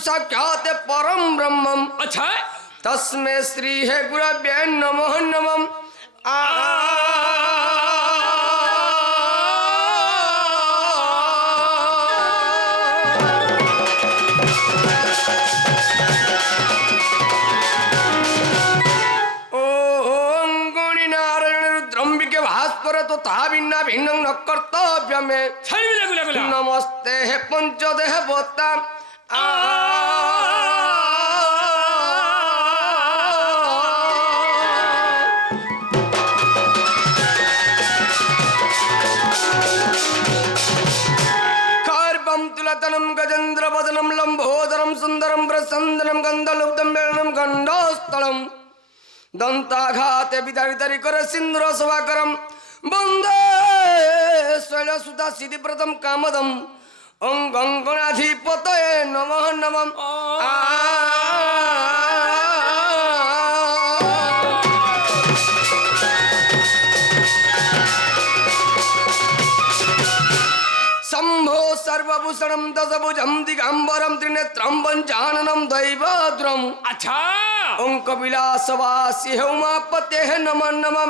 साक्षात परम ब्रह्मम। अच्छा, तस्मै श्री है गुरुभ्यो नमः नमः। করে তো তাহা ভিন্ন ভিন্ন ন কর্তব্যমে ছাড়বি গুলা নমস্তে হে পঞ্চদেবতা तुलतनम गजेंद्र वदनम लंबोदरम सुंदरम प्रसन्नम गंधलुब्धम वेणुम गंडोस्थलम दंताघाते विदारितरि कर सिंदूर शोभाकरम वंदे शैलसुता सिद्धिप्रदम कामदम ओं गंगणाधिपतये नमः नमः शंभो सर्वभूषणम दशभुजम दिगंबरम त्रिनेत्रम पंचाननम दैवद्रम अच्छा अंक विलासवासी है उमापते है नमः नमः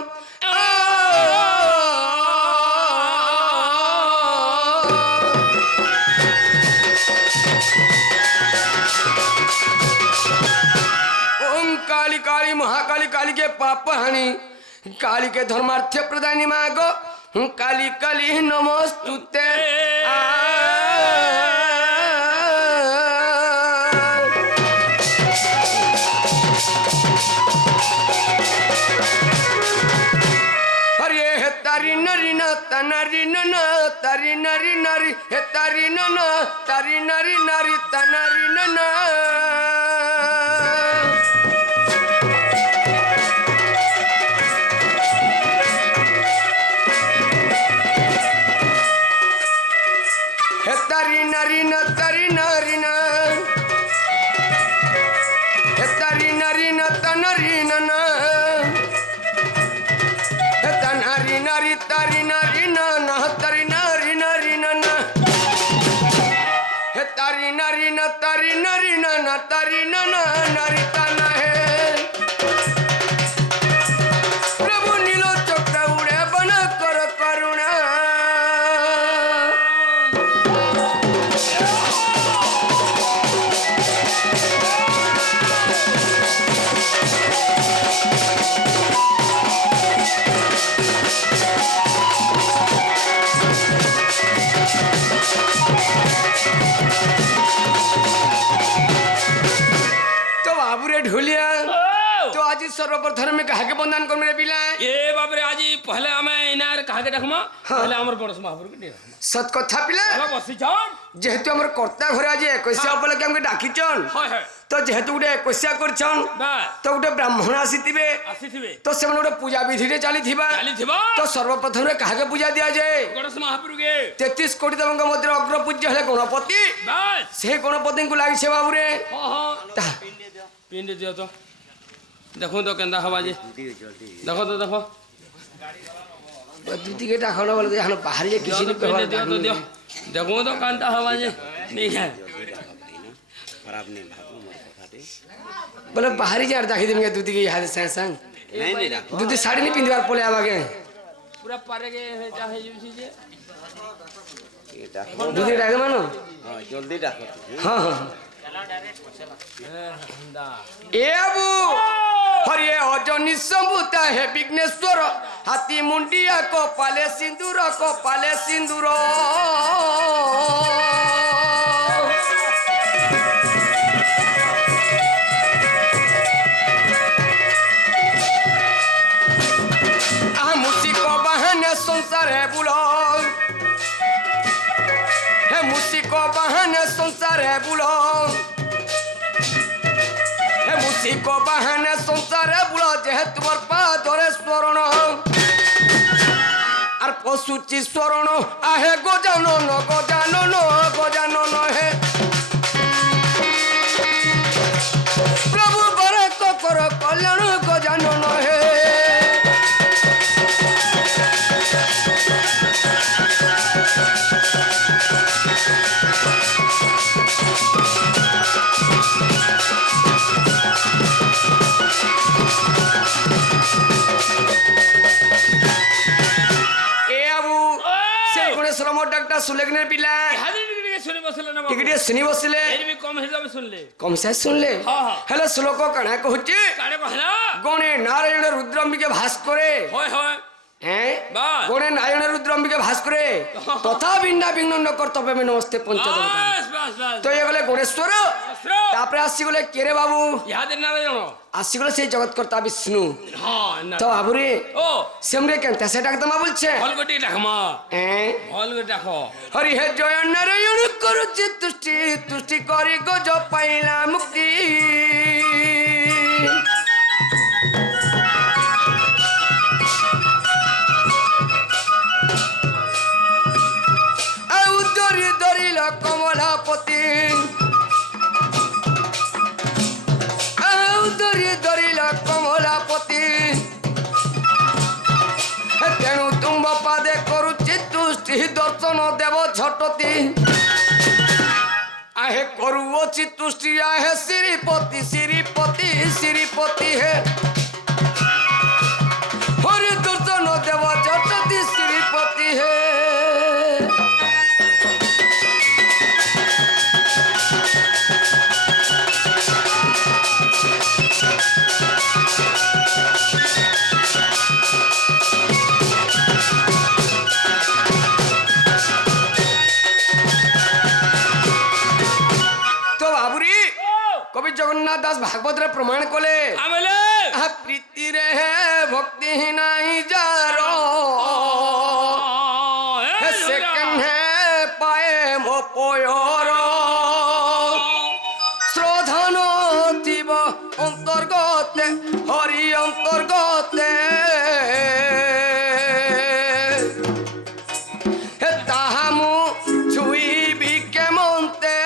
ओम काली काली महाकाली काली के पाप हानि काली के धर्मार्थ प्रदायिनी मागो काली काली नमस्तुते हरे हे तारी नरी न तनरी न तारी नरी नरी हे तारी न तारी नरी नरी तनरी न तारी नरी न तारी नरी न तारी नरी न तनरी न तनरी नरी तारी नरी न तारी नरी नरी न तारी नरी न तारी नरी न तारी न नरी तना है प्रभु नीलो चक्र उड़े बन कर करुणा ढोलिया तो आज सर्वप्रथम में कहा के बंधन कर मेरे पिला ए बाप रे आज पहले हमें इनार कहा के रखमा पहले हमर गणेश महापुर के दे सत कथा पिला हला बसी जान जेहेतु हमर कर्ता घरे आज कैसा बोले के हमके डाकी चन हाय हाय तो जेहेतु गुटे कैसा करछन बा तो गुटे ब्राह्मण आसीतिबे तो से गुटे पूजा विधि रे चाली थिबा तो सर्वप्रथम रे कहा के पूजा दिया जाए गणेश महापुर के 33 कोटी देवଙ୍କ मध्य अग्र पूज्य हले गणपति बस से गणपति को लागि से बाबू रे हां पिंड दियो तो देखो तो केंदा हवा जे देखो तो देखो दूती के डाखनो बोले हन बाहर जे किसी ने पिंड दियो तो दियो देखो तो कांता हवा जे नहीं है खराब नहीं भागो मत खाते बोले बाहर जे डाकी देंगे दूती के हाथ संग संग नहीं दूती साड़ी नहीं पिंदवार पोले आवागे पूरा पारे के चाहे जुसी जे ये डाको दूती डाके मानो हां जल्दी डाको हां हां ए अबू हरिये अजनी संभूता है विघ्नेश्वर हाथी मुंडिया को पाले सिंदूर मुसी को बहने संसार है बुलो है मुसी को बहने संसार है बुलो मुसी को बहने संसार बुला जेहे तुमर पादरे स्वरण और पशुची स्वरण आहे गजानन है प्रभु बरे कर कल्याण गजानन है सुलेगने पिला टिकटिए सुनी बसले कम से सुनले हेलो श्लोक कणा कहूची काणे कहला गणे नारायण रुद्रम्बिके भास करे হ্যাঁ বাস। গণে নারায়ণ রুদ্রম্বিকে ভাস করে তথা ভিন্না ভিন্ন কর্তব্য নমস্তে পঞ্চদেবতা বাস বাস বাস তো এ গলে গণেশ্বর তারপরে আসছি গলে কে রে বাবু ইহাদের নারায়ণ আসছি গলে সেই জগৎকর্তা বিষ্ণু হ্যাঁ না তো বাবু রে ও সেমরে কেনতে সেটা একদম বলছে হল গটি ডাকমা হ্যাঁ হল গটি ডাকো হরি হে জয় নারায়ণ করুচি তুষ্টি তুষ্টি করি গজ পাইলা মুক্তি ଆଉ ଧରି ଧରିଲ କମଳାପତି ଆଉ ଧରି ଧରିଲ କମଳାପତି ତେଣୁ ତୁମ୍ଭ ପାଦେ କରୁଛି ତୁଷ୍ଟି ଦର୍ଶନ ଦେବ ଝଟତି आहे କରୁଅଛି ତୁଷ୍ଟି आहे ଶ୍ରୀପତି ଶ୍ରୀପତି ଶ୍ରୀପତି ହେ ହରି ଦର୍ଶନ ଦେବ ଝଟତି ଶ୍ରୀପତି ହେ কবি জগন্নাথ দাস ভাগবতরে প্রমাণ কলে আমলে প্রীতি রে ভক্তি নাই যার সে কেনে পায়ে মো পয়র শ্রদ্ধান থিব অন্তর্গতে হরি অন্তর্গতে তাহা মু ছুইবি কেমন্তে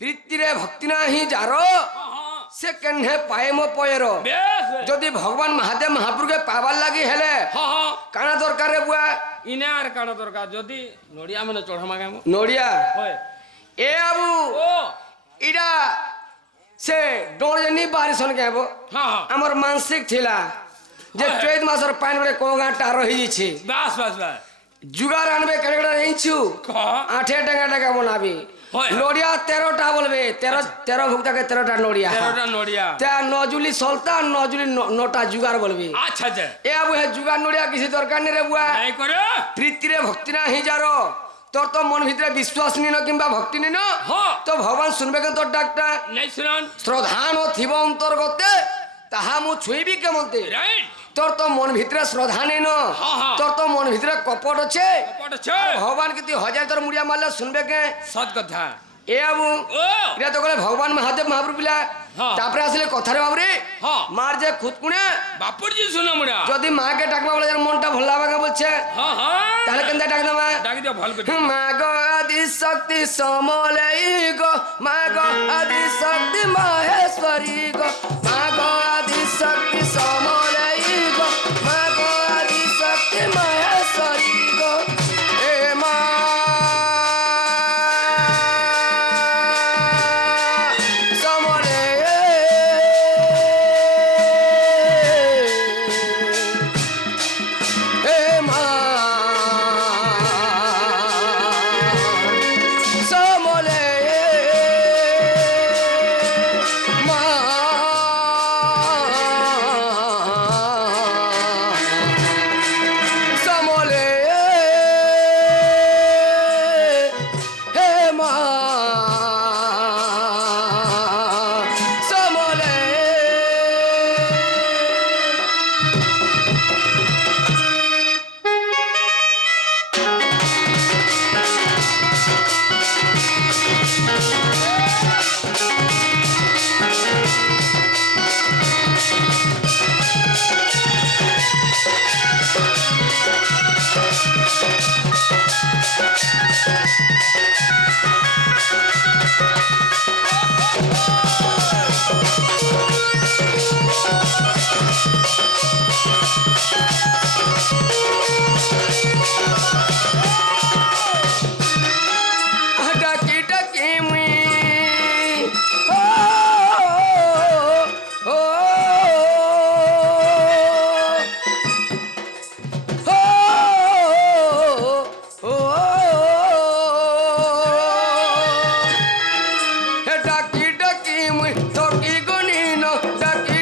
প্রীতিরে ভক্তি নাহি যার সে কেনে পায়ে মো পয়ের যদি ভগবান মহাদেব মহাপ্রভুকে পাবার লাগি হেলে কানা দরকার রে বুয়া ইনে আর কাণ দরকার যদি নড়িয়া মানে চড়ামা গাম নড়িয়া হয় এ আবু ও ইডা সে ডোর জেনি বারিশন কেব হ্যাঁ হ্যাঁ আমার মানসিক থিলা যে চৈত মাসর পানি বলে কো গাঁটা রহিছি বাস বাস বাস জুগার আনবে কেড়ে কেড়ে রইছু আঠে টাকা টাকা বনাবি নড়িয়া 13টা বলবে 13 ভুক্তাকে 13টা নড়িয়া 13টা নড়িয়া তা নজুলি সলতা নজুলি নটা জুগার বলবি আচ্ছা আচ্ছা এ আবু হে জুগার নড়িয়া কিছু দরকার নেই রে বুয়া নাই করে প্রীতিরে ভক্তি না হি যার তোর তো মন ভিতরে বিশ্বাস নিন কিংবা ভক্তি নিন তো ভগবান শুনবে কেন তোর ডাকটা নাই শুনান শ্রদ্ধান ও থিব অন্তর্গতে তাহা মু ছুইবি কেমতে রাইট তোর তো মন ভিতরে শ্রদ্ধা নেই তোর তো মন ভিতরে কপট আছে কপট আছে ভগবান কিন্তু হাজার তোর মুড়িয়া মারলে শুনবে কে সৎ কথা এ আবু ও এটা তো কলে ভগবান মহাদেব মহাপ্রভু পিলা তারপরে আসলে কথারে বাবুরে মার যে খুদকুনে বাপুর জি শুনা মুড়া যদি মাকে ডাকবা বলে যার মনটা ভাল লাগবে বলছে হ্যাঁ হ্যাঁ তাহলে কেনটা ডাক দেবা ডাকি দিও ভাল করে মা গো আদি শক্তি সমলেই গো মা গো আদি শক্তি মহেশ্বরী গো মা গো আদি শক্তি সমলেই গো মা গো আদি শক্তি মহেশ্বরী গো এ মা ডাকি ডাকি মুই থকি গনি ন ডাকি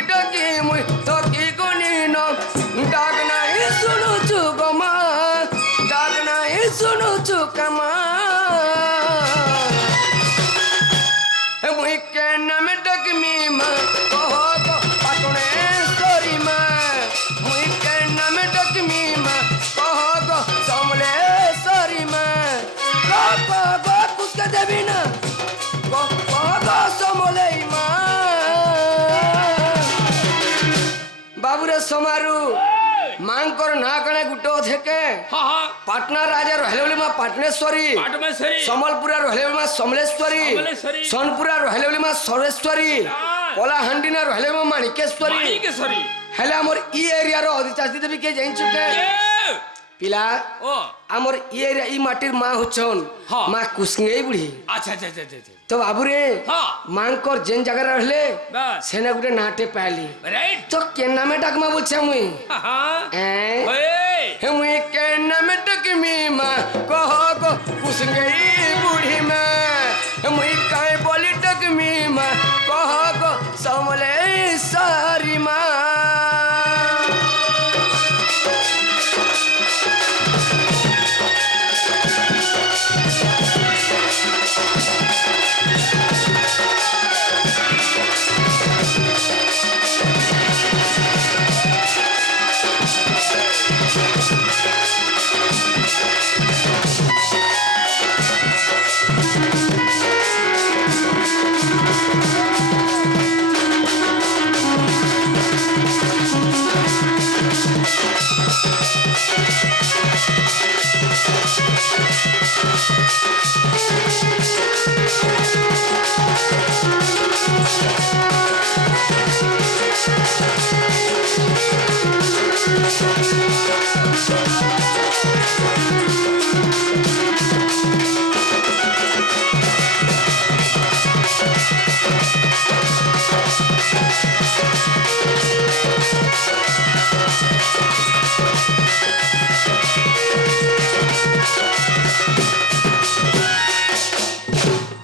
না কানে গুটো থেকে হ্যাঁ হ্যাঁ পাটনা রাজা রহলে বলে মা পাটনেশ্বরী পাটমেশ্বরী সম্বলপুরা রহলে বলে মা সমলেশ্বরী সমলেশ্বরী। সোনপুরা রহলে বলে মা সরেশ্বরী কলাহান্ডি না রহলে মা মাণিকেশ্বরী মানিকেশ্বরী হেলে আমার ই এরিয়ার অধিচাষী দেবী কে জানিଛୁ কে পিলা ও আমার ই এরিয়া ই মাটির মা হচ্ছন হ্যাঁ। মা কুসঙ্গেই বুড়ি আচ্ছা আচ্ছা আচ্ছা আচ্ছা তো বাবুরে হ্যাঁ মাঙ্কর যেন জায়গায় রহলে বাস সেনা গুটে নাটে পাইলি রাইট তো কে নামে ডাকমা বলছে মুই হ্যাঁ হ্যাঁ ওই मुई के नम टकमी माँ कहो को कुछ गई बूढ़ी माँ मुई कहे बोली टकमी माँ कहो को समले सारी माँ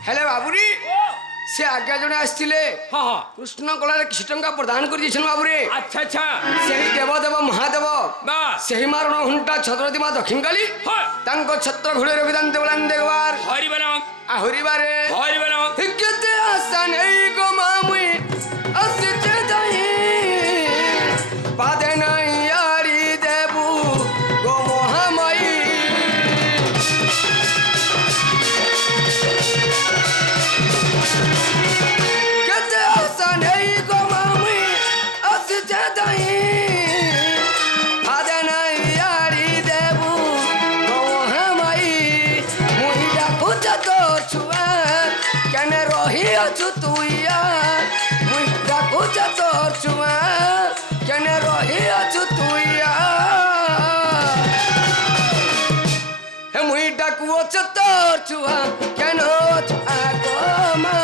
हेले बाबूरी से आज्ञा जने आसथिले হ্যাঁ হ্যাঁ कृष्ण कलारे किछ टंका प्रदान कर दिछन बाबूरे আচ্ছা আচ্ছা सेही देवदेव महादेव বাস सेही मारण हुंटा छत्रवती माँ दक्षिण काली হ্যাঁ तांको छत्र घोड़े रविदान देवलान देवार হরি বনাম आहुरी बारे হরি বনাম हिक्कते आसा नहीं गो मामुई असचे दही पादे नहीं यारी देबू गो मोहमई कते आसा नहीं गो मामुई असचे दही पादे नहीं यारी देबू गो मोहमई मुई डाकू तो छुआ केने रही अछु तुइया मुई डाकू तो छुआ केने रही अछु तुइया हे मुई डाकू तो छुआ केने अछु आको मा